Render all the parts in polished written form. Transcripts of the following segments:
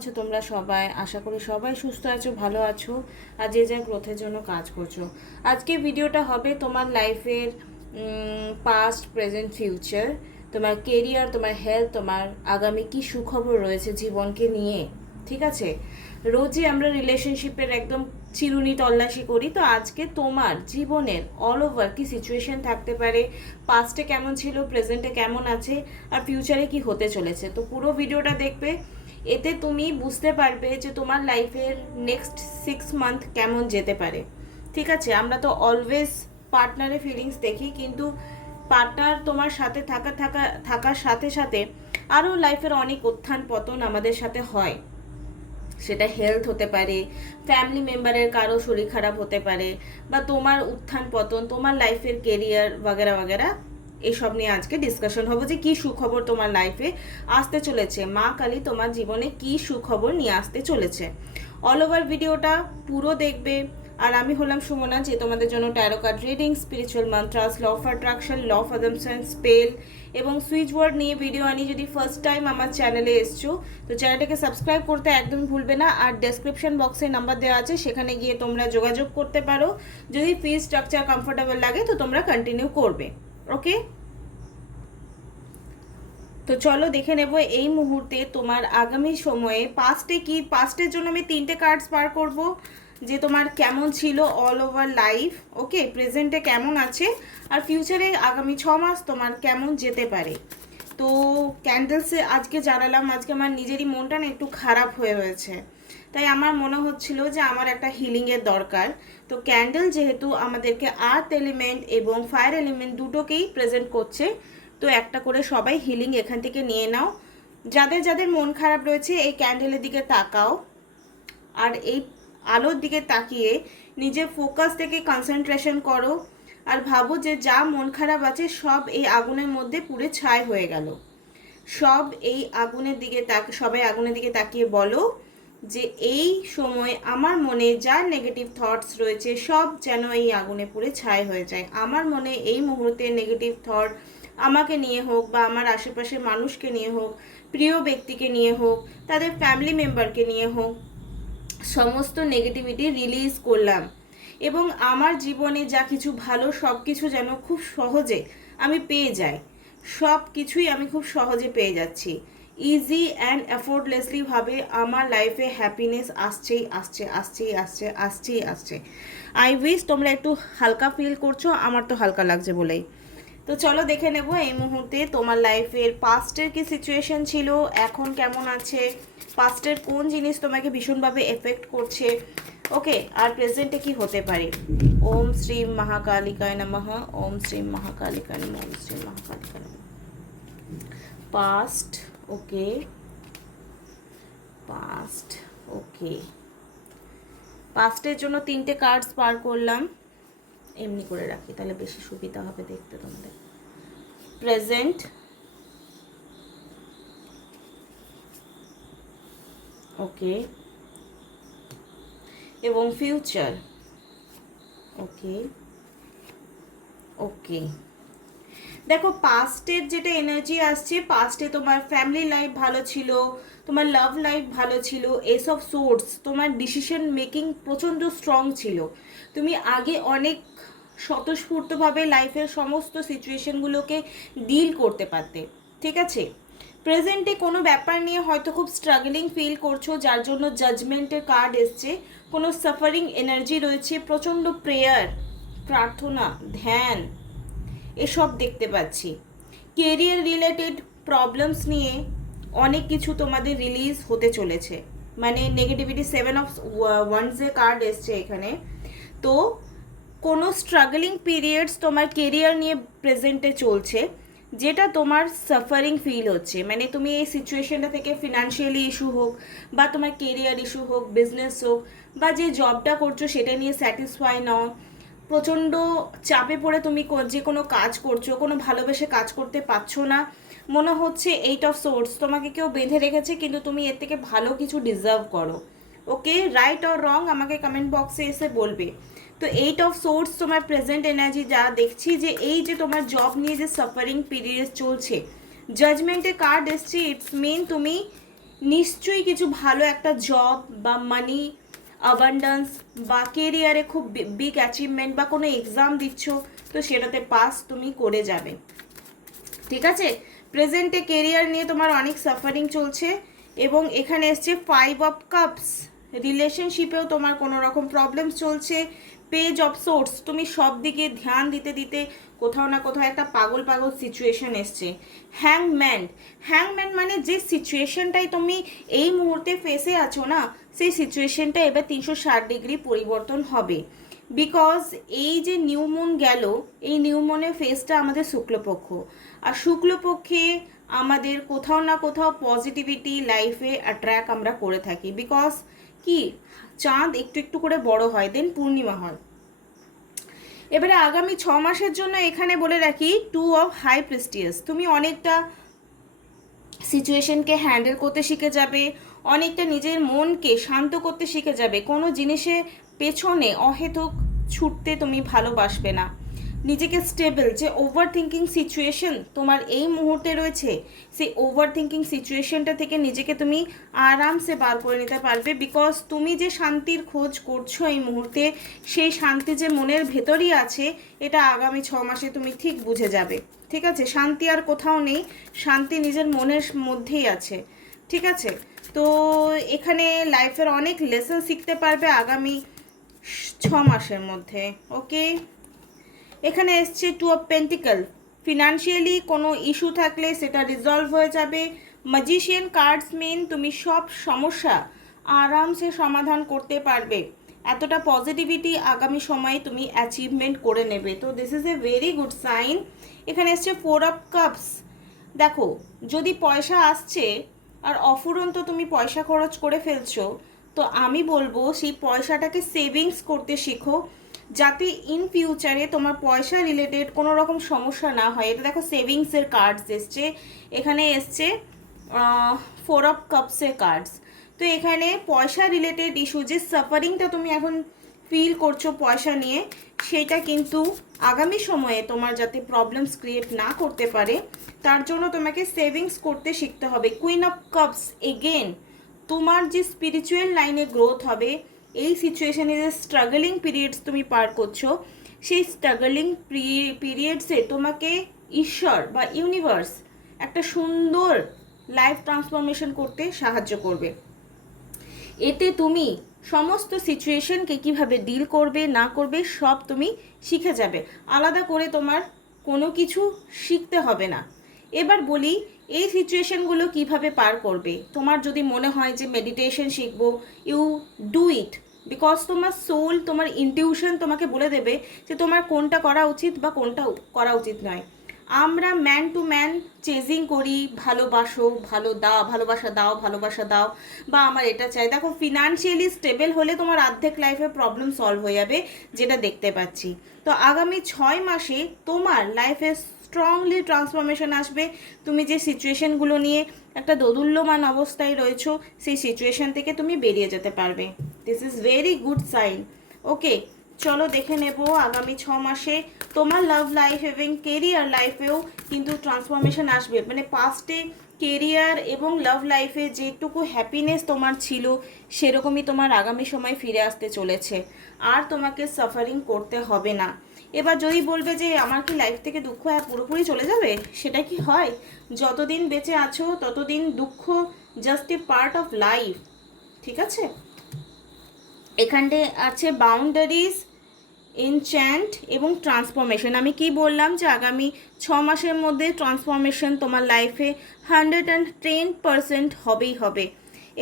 আছো তোমরা সবাই? আশা করি সবাই সুস্থ আছো, ভালো আছো আর যে যার গ্রোথের জন্য কাজ করছো। আজকে ভিডিওটা হবে তোমার লাইফের পাস্ট, প্রেজেন্ট, ফিউচার, তোমার কেরিয়ার, তোমার হেলথ, তোমার আগামী কি সুখবর রয়েছে জীবনকে নিয়ে। ঠিক আছে, রোজই আমরা রিলেশনশিপের একদম চিরুনি তল্লাশি করি, তো আজকে তোমার জীবনের অল ওভার কি সিচুয়েশন থাকতে পারে, পাস্টে কেমন ছিল, প্রেজেন্টে কেমন আছে আর ফিউচারে কি হতে চলেছে। তো পুরো ভিডিওটা দেখবে, এতে তুমি বুঝতে পারবে যে তোমার লাইফের নেক্সট 6 মান্থ কেমন যেতে পারে। ঠিক আছে, আমরা তো অলওয়েজ পার্টনারের ফিলিংস দেখি, কিন্তু পার্টনার তোমার সাথে থাকার সাথে সাথে আরও লাইফের অনেক উত্থান পতন আমাদের সাথে হয়। সেটা হেলথ হতে পারে, ফ্যামিলি মেম্বারের কারো শরীর খারাপ হতে পারে, বা তোমার উত্থান পতন, তোমার লাইফের কেরিয়ার বাগেরা বাগেরা। এসব নিয়ে আজকে ডিসকাশন হবো যে কি সুখবর তোমার লাইফে আসতে চলেছে, মা কালী তোমার জীবনে কি সুখবর নিয়ে আসতে চলেছে। অল ওভার ভিডিওটা পুরো দেখবে। আর আমি হলাম সুমনা, যে তোমাদের জন্য tarot card reading, spiritual mantras, law of attraction, law of assumption, spell এবং সুইচ ওয়ার্ড নিয়ে ভিডিও আনি। যদি ফার্স্ট টাইম আমার চ্যানেলে এসছো তো চ্যানেলটাকে সাবস্ক্রাইব করতে একদম ভুলবে না। আর ডেসক্রিপশন বক্সে নাম্বার দেওয়া আছে, সেখানে গিয়ে তোমরা যোগাযোগ করতে পারো। যদি ফি স্ট্রাকচার কমফোর্টেবল লাগে তো তোমরা কন্টিনিউ করবে। ওকে, তো চলো দেখে নেব এই মুহূর্তে তোমার আগামী সময়ে পাস্টে কি। পাস্টের জন্য আমি 3টে কার্ডস বার করব, যে তোমার কেমন ছিল অল ওভার লাইফ, ওকে, প্রেজেন্টে কেমন আছে আর ফিউচারে আগামী 6 মাস তোমার কেমন যেতে পারে। তো ক্যান্ডেলসে আজকে জ্বালালাম, আজকে আমার নিজেরই মনটা না একটু খারাপ হয়ে রয়েছে, তাই আমার মনে হচ্ছিল যে আমার একটা হিলিংয়ের দরকার। তো ক্যান্ডেল যেহেতু আমাদেরকে আর্থ এলিমেন্ট এবং ফায়ার এলিমেন্ট দুটোকেই প্রেজেন্ট করছে, তো একটা করে সবাই হিলিং এখান থেকে নিয়ে নাও। যাদের যাদের মন খারাপ রয়েছে এই ক্যান্ডেলের দিকে তাকাও, আর এই আলোর দিকে তাকিয়ে নিজের ফোকাস থেকে কনসেন্ট্রেশন করো, আর ভাবো যে যা মন খারাপ আছে সব এই আগুনের মধ্যে পুড়ে ছাই হয়ে গেল। সব এই আগুনের দিকে সবাই আগুনের দিকে তাকিয়ে বলো যে এই সময় আমার মনে যা নেগেটিভ থটস রয়েছে সব যেন এই আগুনে পুড়ে ছাই হয়ে যায়। আমার মনে এই মুহূর্তে নেগেটিভ থট আমাকে নিয়ে হোক বা আমার আশেপাশের মানুষকে নিয়ে হোক, প্রিয় ব্যক্তিকে নিয়ে হোক, তাদের ফ্যামিলি মেম্বারকে নিয়ে হোক, সমস্ত নেগেটিভিটি রিলিজ করলাম। এবং আমার জীবনে যা কিছু ভালো সব কিছু যেন খুব সহজে আমি পেয়ে যাই, সব কিছুই আমি খুব সহজে পেয়ে যাচ্ছি। ইজি অ্যান্ড এফোর্টলেসলি ভাবে আমার লাইফে হ্যাপিনেস আসছেই আসছে, আসছেই আসছে, আসছেই আসছে। আই উইশ তোমরা একটু হালকা ফিল করছো, আমার তো হালকা লাগছে বলেই। তো চলো দেখে নেব এই মুহূর্তে তোমার লাইফের পাস্টের কি সিচুয়েশন ছিল, এখন কেমন আছে, পাস্টের কোন জিনিস তোমাকে ভীষণভাবে এফেক্ট করছে, ওকে, আর প্রেজেন্টে কি হতে পারে। ওম শ্রী মহাকালিকায় নমঃ, ওম শ্রী মহাকালিকায় নমঃ, ওম শ্রী মহাকালিকায় নমঃ। পাস্ট, ওকে, পাস্ট, ওকে। পাস্টের জন্য 3টে কার্ডস পার করলাম, এমনি করে রাখি তাহলে বেশি সুবিধা হবে দেখতে তোমাদের। প্রেজেন্ট, ওকে, এবং ফিউচার, ওকে, ওকে। দেখো পাস্টের যেটা এনার্জি আসছে, পাস্টে তোমার ফ্যামিলি লাইফ ভালো ছিল, তোমার লাভ লাইফ ভালো ছিল, এসব সোর্স তোমার ডিসিশন মেকিং প্রচণ্ড স্ট্রং ছিল। তুমি আগে অনেক স্বতঃস্ফূর্তভাবে লাইফের সমস্ত সিচুয়েশনগুলোকে ডিল করতে পারতে। ঠিক আছে, প্রেজেন্টে কোনো ব্যাপার নিয়ে হয়তো খুব স্ট্রাগলিং ফিল করছো, যার জন্য জাজমেন্টের কার্ড এসছে। কোনো সাফারিং এনার্জি রয়েছে, প্রচণ্ড প্রেয়ার, প্রার্থনা, ধ্যান, এসব দেখতে পাচ্ছি। কেরিয়ার রিলেটেড প্রবলেমস নিয়ে অনেক কিছু তোমাদের রিলিজ হতে চলেছে, মানে নেগেটিভিটি 7 অফ ওয়ান্ডসে কার্ড এসছে এখানে। তো কোনো স্ট্রাগলিং পিরিয়ডস তোমার কেরিয়ার নিয়ে প্রেজেন্টে চলছে, যেটা তোমার সাফারিং ফিল হচ্ছে, মানে তুমি এই সিচুয়েশনটা থেকে ফিনান্সিয়ালি ইস্যু হোক বা তোমার কেরিয়ার ইস্যু হোক, বিজনেস হোক, বা যে জবটা করছো সেটা নিয়ে স্যাটিসফাই নও, প্রচণ্ড চাপে পড়ে তুমি যে কোনো কাজ করছো, কোনো ভালোবেসে কাজ করতে পারছো না, মনে হচ্ছে 8 অফ সোর্স তোমাকে কেউ বেঁধে রেখেছে, কিন্তু তুমি এর থেকে ভালো কিছু ডিজার্ভ করো। ওকে, রাইট অর রং আমাকে কমেন্ট বক্সে এসে বলবে। তো 8 অফ সোর্স তোমার প্রেজেন্ট এনার্জি, যা দেখছি যে এই যে তোমার জব নিয়ে যে সাফারিং পিরিয়ড চলছে, জাজমেন্টের কার্ড এসছে, ইটস মিন তুমি নিশ্চয়ই কিছু ভালো একটা জব বা মানি অ্যাবান্ডেন্স বা কেরিয়ারে খুব বিগ অ্যাচিভমেন্ট বা কোনো এক্সাম দিচ্ছ, তো সেটাতে পাস তুমি করে যাবে। ঠিক আছে, প্রেজেন্টে কেরিয়ার নিয়ে তোমার অনেক সাফারিং চলছে। এবং এখানে এসছে 5 অফ কাপস, রিলেশনশিপেও তোমার কোনো রকম প্রবলেম চলছে। পেজ অফ সোর্স, তুমি সব দিকে ধ্যান দিতে দিতে কোথাও না কোথাও একটা পাগল পাগল সিচুয়েশন এসছে। হ্যাংম্যান, হ্যাংম্যান মানে যে সিচুয়েশনটাই তুমি এই মুহূর্তে ফেসে আছো না, সেই সিচুয়েশনটা এবার 360 ডিগ্রি পরিবর্তন হবে। বিকজ এই যে নিউ মুন গেল, এই নিউ মুনের ফেজটা আমাদের শুক্লপক্ষ, আর শুক্লপক্ষে আমাদের কোথাও না কোথাও পজিটিভিটি লাইফে অ্যাট্রাক্ট আমরা করে থাকি। বিকজ কি, চাঁদ একটু একটু করে বড় হয়, দেন পূর্ণিমা হয়। এবারে আগামী 6 মাসের জন্য এখানে বলে রাখি 2 অফ হাই প্রেস্টিয়াস, তুমি অনেকটা সিচুয়েশনকে হ্যান্ডেল করতে শিখে যাবে, অনেকটা নিজের মনকে শান্ত করতে শিখে যাবে। কোনো জিনিসে পেছনে অহেতুক ছুটতে তুমি ভালোবাসবে না। নিজেকে স্টেবল, যে ওভার থিঙ্কিং সিচুয়েশন তোমার এই মুহূর্তে রয়েছে, সেই ওভার থিঙ্কিং সিচুয়েশনটা থেকে নিজেকে তুমি আরামসে বার করে নিতে পারবে। বিকজ তুমি যে শান্তির খোঁজ করছো এই মুহূর্তে, সেই শান্তি যে মনের ভেতরই আছে, এটা আগামী 6 মাসে তুমি ঠিক বুঝে যাবে। ঠিক আছে, শান্তি আর কোথাও নেই, শান্তি নিজের মনের মধ্যেই আছে। ঠিক আছে, তো এখানে লাইফের অনেক লেসন শিখতে পারবে আগামী 6 মাসের মধ্যে। ওকে, এখানে এসছে 2 অফ পেন্টিকল, ফিনান্সিয়ালি কোনো ইস্যু থাকলে সেটা রিজলভ হয়ে যাবে। ম্যাজিশিয়ান কার্ডস মিন তুমি সব সমস্যা আরামসে সমাধান করতে পারবে। এতটা পজিটিভিটি আগামী সময়ে তুমি অ্যাচিভমেন্ট করে নেবে, তো this is a very good sign. এখানে এসছে 4 অফ কাপস, দেখো যদি পয়সা আসছে আর অফুরন্ত তুমি পয়সা খরচ করে ফেলছো, তো আমি বলবো সেই পয়সাটাকে সেভিংস করতে শিখো, যাতে ইন ফিউচারে তোমার পয়সা রিলেটেড কোনো রকম সমস্যা না হয়। এটা দেখো সেভিংসের কার্ডস এসছে, এখানে এসছে 4 অফ কাপসের কার্ডস। তো এখানে পয়সা রিলেটেড ইস্যু, যে সাফারিংটা তুমি এখন ফিল করছো পয়সা নিয়ে, সেটা কিন্তু আগামী সময়ে তোমার যাতে প্রবলেমস ক্রিয়েট না করতে পারে, তার জন্য তোমাকে সেভিংস করতে শিখতে হবে। কুইন অফ কাপস এগেন, তোমার যে স্পিরিচুয়াল লাইনে গ্রোথ হবে, এই সিচুয়েশনে যে স্ট্রাগলিং পিরিয়ডস তুমি পার করছো, সেই স্ট্রাগলিং পিরিয়ডসে তোমাকে ঈশ্বর বা ইউনিভার্স একটা সুন্দর লাইফ ট্রান্সফরমেশন করতে সাহায্য করবে। এতে তুমি সমস্ত সিচুয়েশনকে কিভাবে ডিল করবে না করবে সব তুমি শিখে যাবে, আলাদা করে তোমার কোনো কিছু শিখতে হবে না। এবার বলি এই সিচুয়েশনগুলো কিভাবে পার করবে। তোমার যদি মনে হয় যে মেডিটেশন শিখবো, ইউ ডু ইট, বিকজ তোমার সোল, তোমার ইনটিউশন তোমাকে বলে দেবে যে তোমার কোনটা করা উচিত বা কোনটা করা উচিত নয়। আমরা ম্যান টু ম্যান চেজিং করি, ভালোবাসো, ভালোবাসা দাও, ভালোবাসা দাও, বা আমার এটা চাই। দেখো ফিনান্সিয়ালি স্টেবল হলে তোমার অর্ধেক লাইফে প্রবলেম সলভ হয়ে যাবে, যেটা দেখতে পাচ্ছি। তো আগামী 6 মাসে তোমার লাইফে স্ট্রংলি ট্রান্সফরমেশন আসবে। তুমি যে সিচুয়েশনগুলো নিয়ে একটা দোদুল্যমান অবস্থায় রয়েছো, সেই সিচুয়েশন থেকে তুমি বেরিয়ে যেতে পারবে। This is very good sign. Okay, চলো দেখে নেব আগামী 6 মাসে তোমার লাভ লাইফ এবং কেরিয়ার লাইফেও কিন্তু ট্রান্সফরমেশন আসবে। মানে পাস্টে কেরিয়ার এবং লাভ লাইফে যেটুকু হ্যাপিনেস তোমার ছিল, সেরকমই তোমার আগামী সময় ফিরে আসতে চলেছে, আর তোমাকে সাফারিং করতে হবে না। এবার যদি বলবে যে আমার কি লাইফ থেকে দুঃখ পুরোপুরি চলে যাবে, সেটা কি হয়? যতদিন বেঁচে আছো ততদিন দুঃখ just a part of life. ঠিক আছে, এখানটে আছে বাউন্ডারিজ, এনচ্যান্ট এবং ট্রান্সফরমেশন। আমি কি বললাম যে আগামী 6 মাসের মধ্যে ট্রান্সফরমেশন তোমার লাইফে 110% হবেই হবে।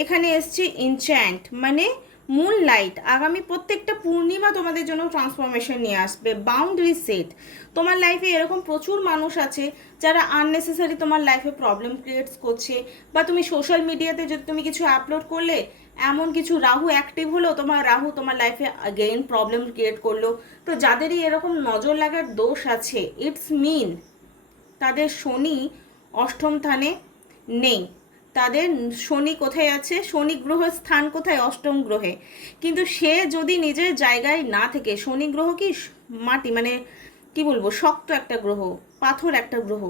এখানে এসছে এনচ্যান্ট মানে মুন লাইট, আগামী প্রত্যেকটা পূর্ণিমা তোমাদের জন্য ট্রান্সফরমেশন নিয়ে আসবে। বাউন্ডারি সেট, তোমার লাইফে এরকম প্রচুর মানুষ আছে যারা আননেসেসারি তোমার লাইফে প্রবলেম ক্রিয়েটস করছে, বা তুমি সোশ্যাল মিডিয়াতে যদি তুমি কিছু আপলোড করলে, এমন কিছু রাহু অ্যাক্টিভ হলো, তোমার রাহু তোমার লাইফে আগেইন প্রবলেম ক্রিয়েট করলো। তো যাদেরই এরকম নজর লাগার দোষ আছে, ইটস মিন তাদের শনি অষ্টম স্থানে নেই। তাদের শনি কোথায় আছে? শনি গ্রহের স্থান কোথায়? অষ্টম গ্রহে। কিন্তু সে যদি নিজের জায়গায় না থেকে, শনি গ্রহ কি মাটি মানে কি বলবো, শক্ত একটা গ্রহ, পাথর একটা গ্রহ,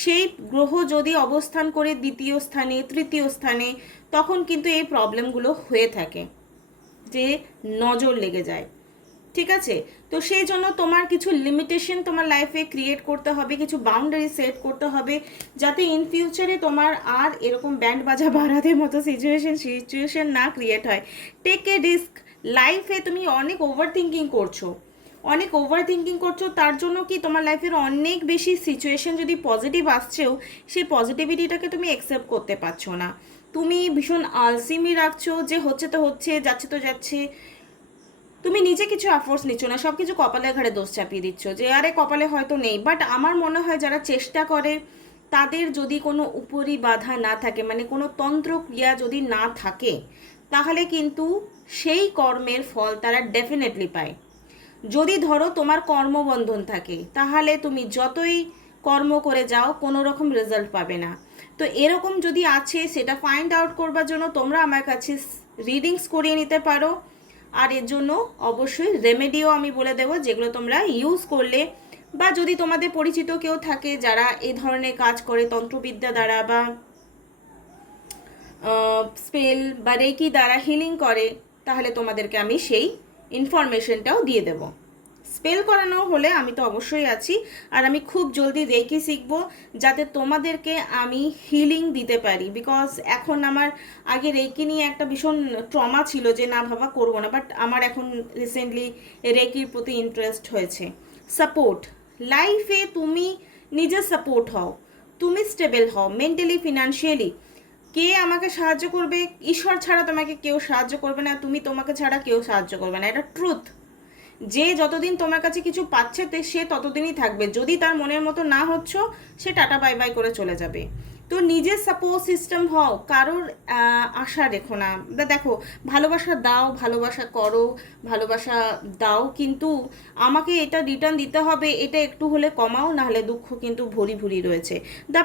সেই গ্রহ যদি অবস্থান করে দ্বিতীয় স্থানে, তৃতীয় স্থানে, তখন কিন্তু এই প্রবলেমগুলো হয়ে থাকে, যে নজর লেগে যায়। ঠিক আছে, তো সেই জন্য তোমার কিছু লিমিটেশন তোমার লাইফে ক্রিয়েট করতে হবে, কিছু বাউন্ডারি সেট করতে হবে, যাতে ইন ফিউচারে তোমার আর এরকম ব্যান্ড বাজা বাড়াদের মতো সিচুয়েশন না ক্রিয়েট হয়। Take a risk. লাইফে তুমি অনেক ওভার থিঙ্কিং করছো, তার জন্য কি তোমার লাইফের অনেক বেশি সিচুয়েশন যদি পজিটিভ আসছেও, সেই পজিটিভিটিটাকে তুমি অ্যাকসেপ্ট করতে পারছো না। তুমি ভীষণ আলসিমি রাখছো, যে হচ্ছে তো হচ্ছে, যাচ্ছে তো যাচ্ছে। তুমি নিজে কিছু এফোর্টস নিচ্ছ না, সব কিছু কপালের ঘাড়ে দোষ চাপিয়ে দিচ্ছ, যে আরে কপালে হয়তো নেই। বাট আমার মনে হয় যারা চেষ্টা করে, তাদের যদি কোনো উপরি বাধা না থাকে, মানে কোনো তন্ত্রক্রিয়া যদি না থাকে, তাহলে কিন্তু সেই কর্মের ফল তারা ডেফিনেটলি পায়। যদি ধরো তোমার কর্মবন্ধন থাকে, তাহলে তুমি যতই কর্ম করে যাও কোনো রকম রেজাল্ট পাবে না। তো এরকম যদি আছে, সেটা ফাইন্ড আউট করবার জন্য তোমরা আমার কাছে রিডিংস করিয়ে নিতে পারো। আর এর জন্য অবশ্যই রেমেডিও আমি বলে দেবো, যেগুলো তোমরা ইউজ করলে, বা যদি তোমাদের পরিচিত কেউ থাকে যারা এই ধরনের কাজ করে তন্ত্রবিদ্যা দ্বারা বা স্পেল বা রেকি দ্বারা হিলিং করে, তাহলে তোমাদেরকে আমি সেই ইনফরমেশনটাও দিয়ে দেব। স্পেল করানো হলে আমি তো অবশ্যই আছি, আর আমি খুব জলদি রেকি শিখবো, যাতে তোমাদেরকে আমি হিলিং দিতে পারি। বিকজ এখন আমার আগে রেকি নিয়ে একটা ভীষণ ট্রমা ছিল, যে না ভাবা করবো না, বাট আমার এখন রিসেন্টলি রেকির প্রতি ইন্টারেস্ট হয়েছে। সাপোর্ট। লাইফে তুমি নিজে সাপোর্ট হও, তুমি স্টেবল হও মেন্টালি, ফিনান্সিয়ালি। কে আমাকে সাহায্য করবে? ঈশ্বর ছাড়া তোমাকে কেউ সাহায্য করবে না, তুমি তোমাকে ছাড়া কেউ সাহায্য করবে না, এটা ট্রুথ। যে যতদিন তোমার কাছে কিছু পাচ্ছে সে ততদিনই থাকবে, যদি তার মনের মতো না হচ্ছ, সে টাটা বাই বাই করে চলে যাবে। তো নিজের সাপোর্ট সিস্টেম হও, কারোর আশা রেখো না। দেখো, ভালোবাসা দাও, ভালোবাসা করো, ভালোবাসা দাও, কিন্তু আমাকে এটা রিটার্ন দিতে হবে, এটা একটু হলে কমাও, নাহলে দুঃখ কিন্তু ভরি ভরি রয়েছে। দ্য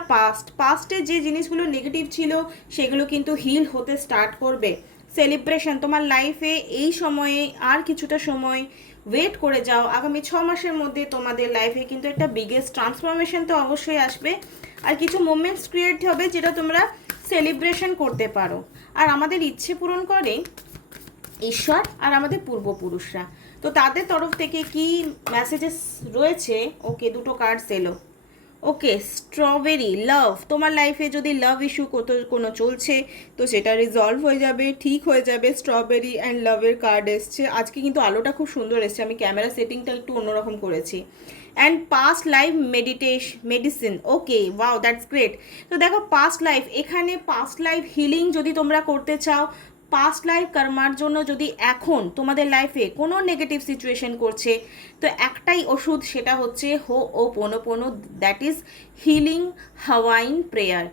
পাস্টে যে জিনিসগুলো নেগেটিভ ছিল, সেগুলো কিন্তু হিল হতে স্টার্ট করবে। সেলিব্রেশন তোমার লাইফে এই সময়ে আর কিছুটা সময় ওয়েট করে যাও, আগামী 6 মাসের মধ্যে তোমাদের লাইফে কিন্তু একটা বিগেস্ট ট্রান্সফরমেশন তো অবশ্যই আসবে, আর কিছু মোমেন্টস ক্রিয়েট হবে যেটা তোমরা সেলিব্রেশন করতে পারো। আর আমাদের ইচ্ছে পূরণ করে ঈশ্বর আর আমাদের পূর্বপুরুষরা। তো তাদের তরফ থেকে কি মেসেজেস রয়েছে? ওকে, দুটো কার্ডস এলো। ওকে, স্ট্রবেরি লাভ। তোমার লাইফে যদি লাভ ইস্যু কোনো চলছে, তো সেটা রিজলভ হয়ে যাবে, ঠিক হয়ে যাবে। স্ট্রবেরি অ্যান্ড লাভের কার্ড এসছে আজকে, কিন্তু আলোটা খুব সুন্দর এসছে, আমি ক্যামেরা সেটিংটা একটু অন্যরকম করেছি। And past life medicine. Okay, wow, that's great. তো দেখো, পাস্ট লাইফ, এখানে পাস্ট লাইফ হিলিং যদি তোমরা করতে চাও, পাস্ট লাইফ কর্মার জন্য যদি এখন তোমাদের লাইফে কোনো নেগেটিভ সিচুয়েশন করছে, তো একটাই ওষুধ, সেটা হচ্ছে ho'oponopono, that is healing Hawaiian prayer.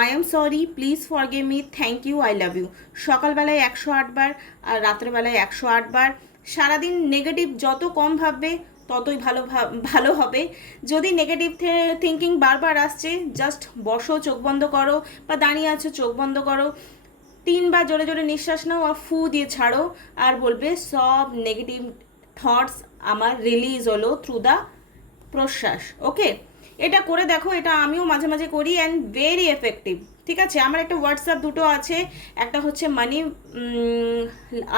I am sorry, please forgive me, thank you, I love you. সকালবেলায় 108 বার, আর রাত্রেবেলায় 108 বার। সারাদিন নেগেটিভ যত কম ভাববে, ততই ভালো হবে। যদি নেগেটিভ থিঙ্কিং বারবার আসছে, জাস্ট বসো, চোখ বন্ধ করো, বা দাঁড়িয়ে আছো, চোখ বন্ধ করো, 3 বার জোরে জোরে নিঃশ্বাস নাও আর ফু দিয়ে ছাড়ো, আর বলবে সব নেগেটিভ থটস আমার রিলিজ হলো থ্রু দ্য প্রশ্বাস। ওকে, এটা করে দেখো, এটা আমিও মাঝে মাঝে করি, অ্যান্ড ভেরি এফেক্টিভ। ঠিক আছে, আমার একটা হোয়াটসঅ্যাপ দুটো আছে, একটা হচ্ছে মানি,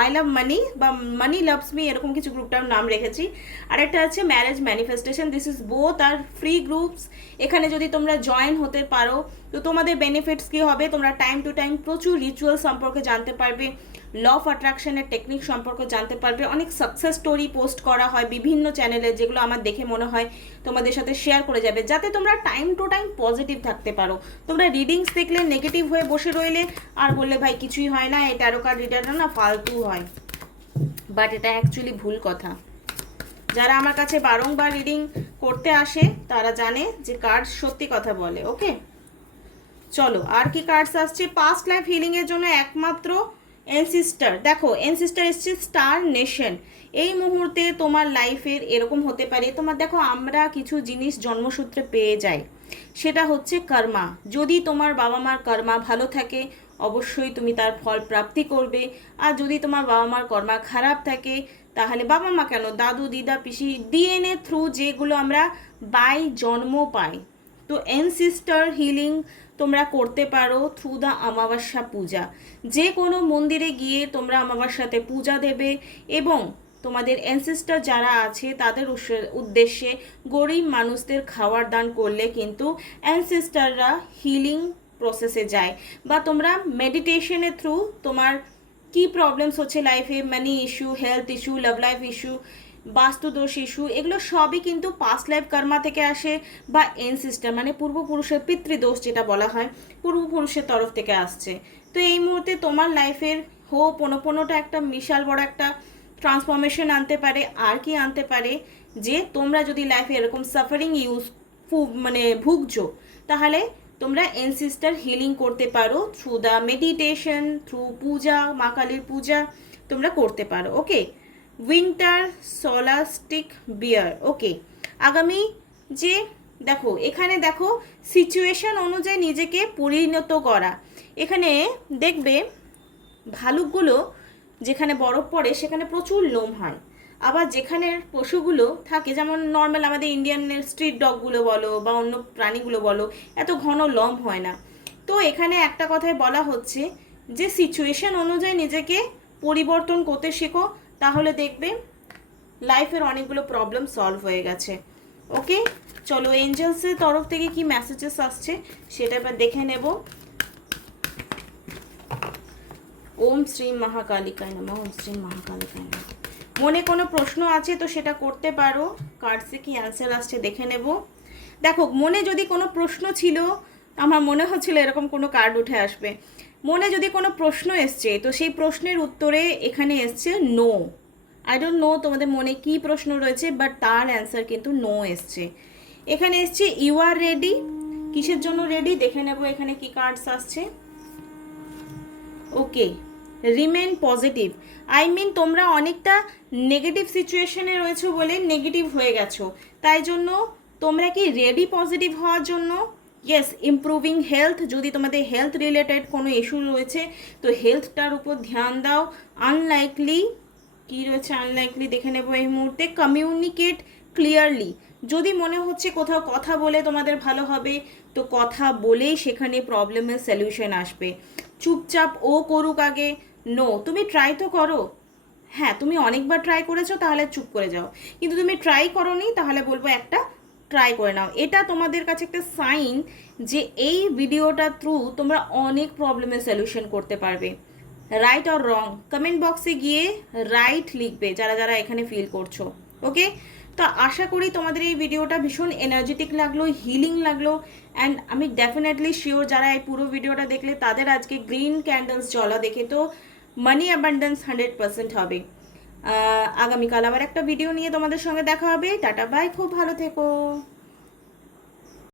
আই লাভ মানি বা মানি লাভস মি, এরকম কিছু গ্রুপটার নাম রেখেছি। আর একটা আছে marriage manifestation. This is both are free groups. এখানে যদি তোমরা জয়েন হতে পারো, তো তোমাদের বেনিফিটস কী হবে, তোমরা টাইম টু টাইম প্রচুর রিচুয়াল সম্পর্কে জানতে পারবে, ল অফ অ্যাট্রাকশনের টেকনিক সম্পর্কে জানতে পারবে। অনেক সাকসেস স্টোরি পোস্ট করা হয় বিভিন্ন চ্যানেলে, যেগুলো আমার দেখে মনে হয় তোমাদের সাথে শেয়ার করে যাবে, যাতে তোমরা টাইম টু টাইম পজিটিভ থাকতে পারো। তোমরা রিডিংস দেখলে নেগেটিভ হয়ে বসে রইলে আর বললে ভাই কিছুই হয় না, এই ট্যারো কার্ড রিডারটা না ফালতু হয়, বাট এটা অ্যাকচুয়ালি ভুল কথা। যারা আমার কাছে বারংবার রিডিং করতে আসে, তারা জানে যে কার্ড সত্যি কথা বলে। ওকে, চলো আর কি কার্ডস আসছে পাস্ট লাইফ হিলিং এর জন্য? একমাত্র এনসিস্টার। দেখো, এনসিস্টার এসছে স্টার নেশন। এই মুহূর্তে তোমার লাইফের এরকম হতে পারে, তোমার দেখো, আমরা কিছু জিনিস জন্মসূত্রে পেয়ে যাই, সেটা হচ্ছে কর্মা। যদি তোমার বাবা মার কর্মা ভালো থাকে, অবশ্যই তুমি তার ফল প্রাপ্তি করবে। আর যদি তোমার বাবা মার কর্মা খারাপ থাকে, তাহলে বাবা মা কেন, দাদু দিদা পিসি, ডিএনএ থ্রু যেগুলো আমরা বাই জন্ম পাই, তো তো এনসিস্টার হিলিং তোমরা করতে পারো থ্রু দ্য অমাবস্যা পূজা। যে কোনো মন্দিরে গিয়ে তোমরা অমাবস্যাতে পূজা দেবে এবং তোমাদের অ্যানসেস্টার যারা আছে তাদের উদ্দেশ্যে গরিব মানুষদের খাওয়ার দান করলে কিন্তু অ্যানসেস্টাররা হিলিং প্রসেসে যায়। বা তোমরা মেডিটেশনের থ্রু তোমার কি প্রবলেমস হচ্ছে লাইফে, money issue, health issue, love life issue, বাস্তুদোষ ইস্যু, এগুলো সবই কিন্তু পাস্ট লাইফ কর্মা থেকে আসে বা এনসিস্টার মানে পূর্বপুরুষের পিতৃদোষ যেটা বলা হয় পূর্বপুরুষের তরফ থেকে আসছে। তো এই মুহূর্তে তোমার লাইফের পোনোটা একটা বিশাল বড় একটা ট্রান্সফরমেশন আনতে পারে। আর কি আনতে পারে, যে তোমরা যদি লাইফে এরকম সাফারিং মানে ভুগছো, তাহলে তোমরা এনসিস্টার হিলিং করতে পারো থ্রু দ্য মেডিটেশন, থ্রু পূজা, মা কালীর পূজা তোমরা করতে পারো। ওকে, উইন্টার সলাস্টিক বিয়ার। ওকে, আগামী যে দেখো এখানে দেখো সিচুয়েশন অনুযায়ী নিজেকে পরিণত করা। এখানে দেখবে ভালুকগুলো যেখানে বরফ পড়ে সেখানে প্রচুর লোম হয়, আবার যেখানে পশুগুলো থাকে যেমন নর্মাল আমাদের ইন্ডিয়ানের স্ট্রিট ডগগুলো বলো বা অন্য প্রাণীগুলো বলো, এত ঘন লোম হয় না। তো এখানে একটা কথাই বলা হচ্ছে যে সিচুয়েশন অনুযায়ী নিজেকে পরিবর্তন করতে শেখো, তাহলে দেখবে লাইফের অনেকগুলো প্রবলেম সলভ হয়ে গেছে। ওকে, চলো এঞ্জেলসের তরফ থেকে কি মেসেজেস আসছে সেটা এবার দেখে নেব। ওম শ্রী মহাকালিকায় নমঃ, ওম শ্রী মহাকালিকায় নমঃ। মনে কোনো প্রশ্ন আছে তো সেটা করতে পারো, কার্ডসে কি অ্যান্সার আসছে দেখে নেব। দেখো মনে যদি কোনো প্রশ্ন ছিল, আমার মনে হচ্ছিল এরকম কোনো কার্ড উঠে আসবে। মনে যদি কোনো প্রশ্ন এসছে তো সেই প্রশ্নের উত্তরে এখানে এসছে নো। আই ডোন্ট নো তোমাদের মনে কি প্রশ্ন রয়েছে, বাট তার অ্যান্সার কিন্তু নো এসছে। এখানে এসছে ইউ আর রেডি। কিসের জন্য রেডি দেখে নেব এখানে কি কার্ডস আসছে। ওকে, রিমেন পজিটিভ। আই মিন তোমরা অনেকটা নেগেটিভ সিচুয়েশনে রয়েছো বলে নেগেটিভ হয়ে গেছো, তাই জন্য তোমরা কি রেডি পজিটিভ হওয়ার জন্য? Yes, improving health. যদি তোমাদের হেলথ রিলেটেড কোনো ইস্যু রয়েছে তো হেলথটার উপর ধ্যান দাও। আনলাইকলি কি রয়েছে, আনলাইকলি দেখে নেব এই মুহূর্তে। Communicate clearly. যদি মনে হচ্ছে কোথাও কথা বলে তোমাদের ভালো হবে তো কথা বলেই সেখানে প্রবলেমের সলিউশন আসবে। চুপচাপ ও করুক আগে, নো, তুমি ট্রাই তো করো। হ্যাঁ, তুমি অনেকবার ট্রাই করেছো তাহলে চুপ করে যাও, কিন্তু তুমি ট্রাই করোনি তাহলে বলবো একটা ট্রাই করে নাও। এটা তোমাদের কাছে একটা সাইন যে এই ভিডিওটার থ্রু তোমরা অনেক প্রবলেমের সলিউশন করতে পারবে। রাইট অর রং কমেন্ট বক্সে গিয়ে রাইট লিখবে যারা যারা এখানে ফিল করছো। ওকে, তো আশা করি তোমাদের এই ভিডিওটা ভীষণ এনার্জেটিক লাগলো, হিলিং লাগলো। অ্যান্ড আমি ডেফিনেটলি শিওর যারা এই পুরো ভিডিওটা দেখলে তাদের আজকে গ্রিন ক্যান্ডেলস জ্বলা দেখে তো মানি অ্যাবান্ডেন্স 100% হবে। আগামীকাল আবার একটা ভিডিও নিয়ে তোমাদের সঙ্গে দেখা হবে। টাটা বাই, খুব ভালো থেকো।